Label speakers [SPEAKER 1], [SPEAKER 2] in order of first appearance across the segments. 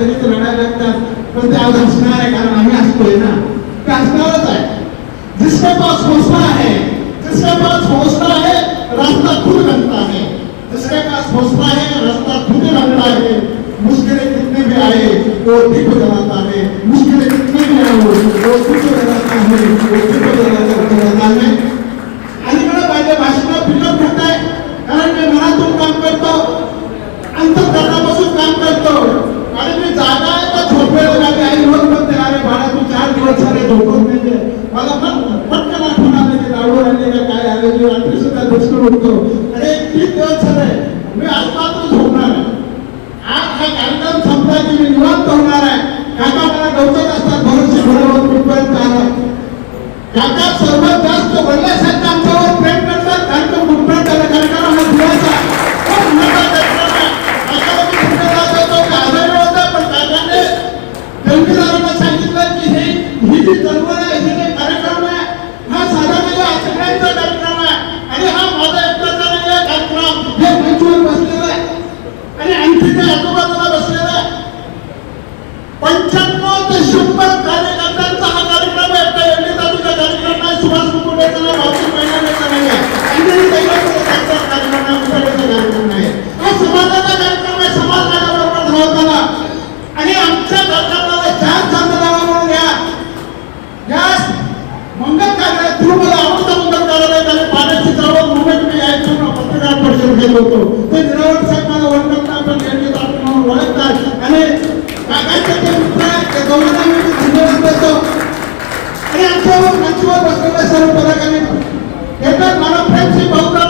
[SPEAKER 1] त्यांनीच रडायला लागतात पण ते आज हसणार आहे कारण आम्ही हसतोय ना। ते हसणारच आहे जिसके पास हौसला है, जिसके पास हौसला है, रास्ता खुद बनता है। जिसके पास हौसला है, रास्ता खुद बनता है। मुश्किलें कितने भी आए, वो दिल जलाता है। मुश्किलें कितने भी आए, वो दिल जलाता है। वो दिल जलाता है। काका सर्वात जास्त वडला साहेब आमच्यावर प्रेम करतात. कारण तो मुठभेट झाला कार्यक्रमाला दिवायचा पण काकाने सांगितलं की हे ही जी तलवार ಹೋಗ್ಬೇಕು ನಿರಾವರಿ ಸರ್ಕಾರ ಒಂದೊಂದು ನಾವು ಒಳಗ್ತಾರೆ ಅದೇ ಗೌರ್ಮೆಂಟ್ ಜಿಲ್ಲೆಬೇಕು ಅದೇ ಅಂತ ಮಂಚು ಬಸ್ ಸರ್ವ ಪದಕ ಎಲ್ಲ మన ఫ్రెండ్షిప్ అవుతాం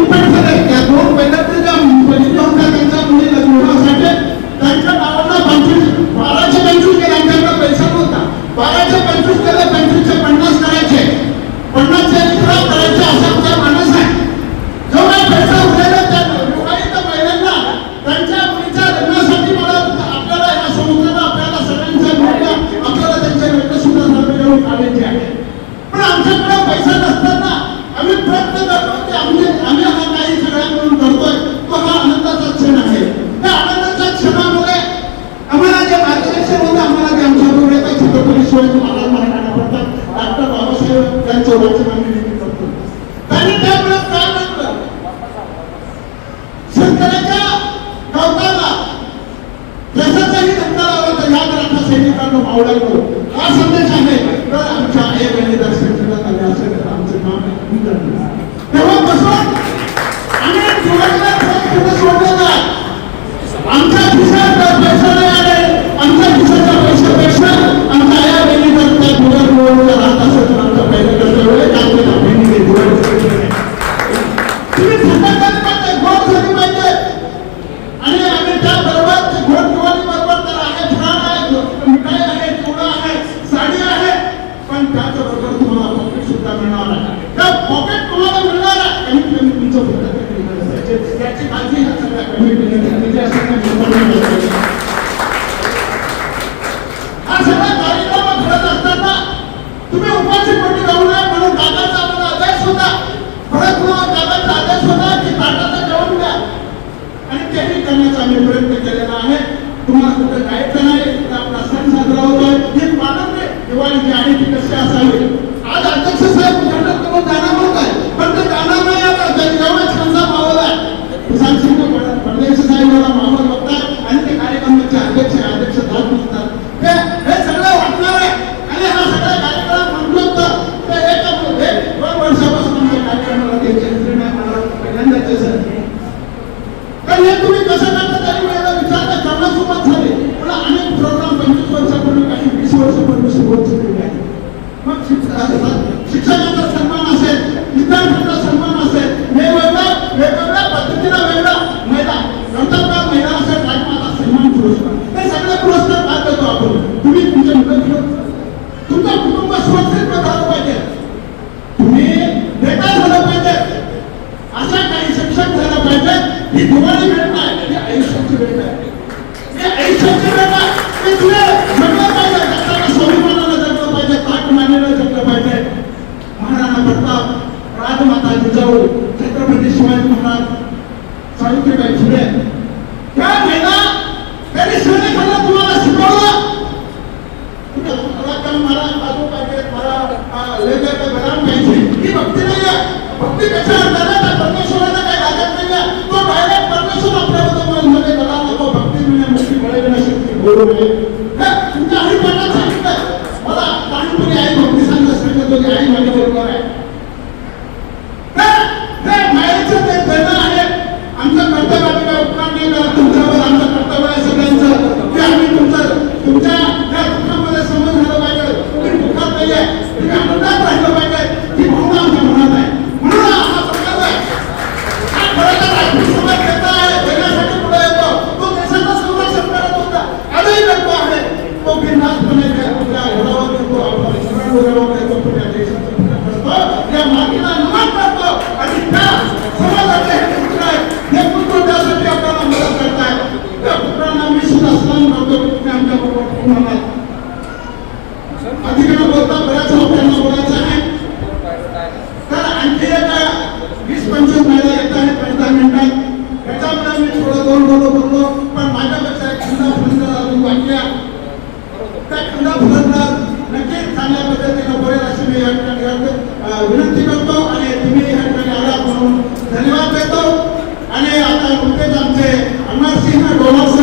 [SPEAKER 1] पावलांनो हा संदेश आहे आहे. तुम्हाला कुठं जायचं नाही. Gracias. Thank you. nossa